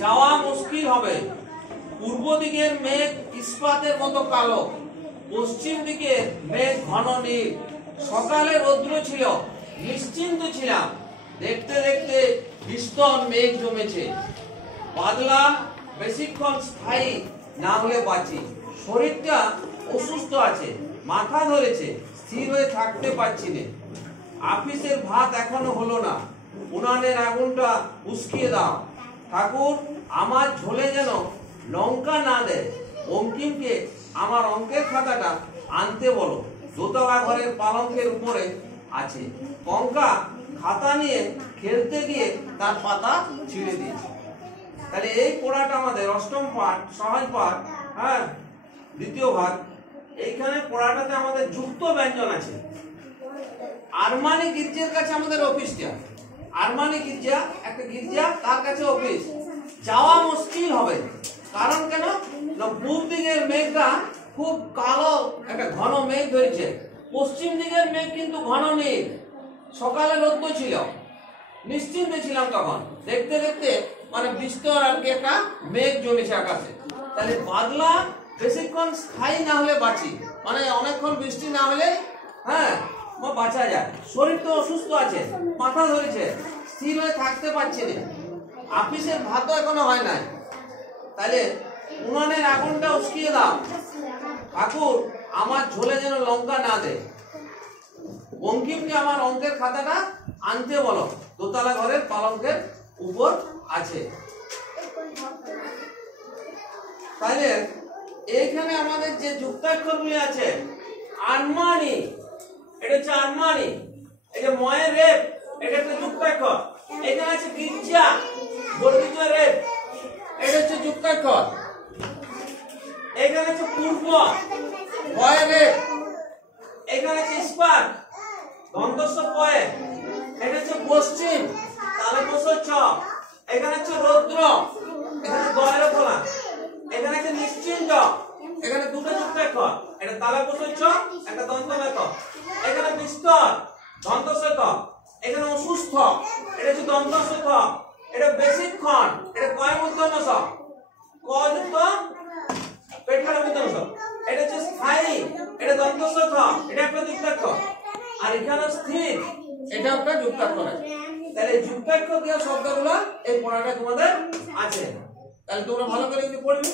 যাওয়া মুশকিল হবে। পূর্ব দিকের মেঘ ইস্পাতের মতো কালো, পশ্চিম দিকে মেঘ ঘন নীল। সকালে রৌদ্র ছিল, নিশ্চিন্ত ছিলাম, দেখতে দেখতে বিস্তর মেঘ জমেছে। বাদলা বেশিক্ষণ স্থায়ী না হলে বাঁচি। শরীরটা অসুস্থ আছে, মাথা ধরেছে, স্থির হয়ে থাকতে পারছি না। আফিসের ভাত এখনো হলো না, উনানের আগুনটা উস্কিয়ে দাও। ঠাকুর আমার ঝোলে যেন লঙ্কা না দেয়। বঙ্কিমকে আমার অঙ্কের খাতাটা আনতে বলো, দোতলা ঘরের পালঙ্কের উপরে আছে। কঙ্কা খাতা নিয়ে খেলতে গিয়ে তার পাতা ছিঁড়ে দিয়েছে। তাহলে এই পড়াটা আমাদের অষ্টম পাঠ, সহজ পাঠ, হ্যাঁ, দ্বিতীয় ভাগ। এইখানে পড়াটাতে আমাদের যুক্ত ব্যঞ্জন আছে। আরমানি গির্জার কাছে আমাদের অফিসটা, আরমানি গির্জা একটা গির্জা, তার কাছে অফিস। যাওয়া মুশকিল হবে, কারণ কেন না পূর্ব দিকের মেঘটা খুব কালো, একটা ঘন মেঘ ধরেছে। পশ্চিম দিকের মেঘ কিন্তু ঘন নেই। সকালে রৌদ্র ছিল, নিশ্চিন্ত ছিলাম তখন, দেখতে দেখতে মানে বিস্তর আর কি একটা মেঘ জমেছে আকাশে। তাহলে বাদলা বেশিক্ষণ স্থায়ী না হলে বাঁচি, মানে অনেকক্ষণ বৃষ্টি না হলে হ্যাঁ বাঁচা যায়। শরীর তো অসুস্থ আছে, মাথা ধরেছে, স্থির হয়ে থাকতে পারছি না। আফিসের ভাতও এখনো হয় নাই। তাহলে উনানের আগুনটা উস্কিয়ে দাও। ঠাকুর আমার ঝোলে যেন লঙ্কা না দেয়। বঙ্কিমকে আমার অঙ্কের খাতাটা আনতে বলো, দোতলা ঘরের পালঙ্কের উপর আছে। তাহলে এইখানে আমাদের যে যুক্তাক্ষরগুলি আছে, আরমানি, এটা হচ্ছে আরমানি। এই যে ময়ের রেপ, এটা একটা যুক্তাক্ষর। এখানে আছে গির্জা, বর্গিত রেপ, এটা হচ্ছে যুক্তাক্ষর। এখানে আছে পূর্ব, ভয়ের রেপ। এখানে আছে ইস্পাত, দন্তস্ব পয়ে, এটা হচ্ছে পশ্চিম, তালে বসো ছ। এখানে হচ্ছে রৌদ্র, এখানে দয়ের ফলা। এখানে আছে নিশ্চিন্ত, এখানে দুটো যুক্তাক্ষর, এটা তালে বসো ছ, একটা দন্ত লেখ। এখানে বিস্তর, দন্তস্ব ক। এখানে অসুস্থ, এটা হচ্ছে দন্তস্ব ক। এটা বেশিক্ষণ, এটা কয় মূর্ধন্য স, ক যুক্ত পেটখানা মূর্ধন্য স। এটা হচ্ছে স্থায়ী, এটা দন্তস্ব খ, এটা একটা যুক্তাক্ষর। আর এখানে স্থির, এটা একটা যুক্তাক্ষর আছে। তাহলে যুক্তাক্ষর দেওয়া শব্দগুলো এই পড়াটা তোমাদের আছে। তাহলে তোমরা ভালো করে পড়বে।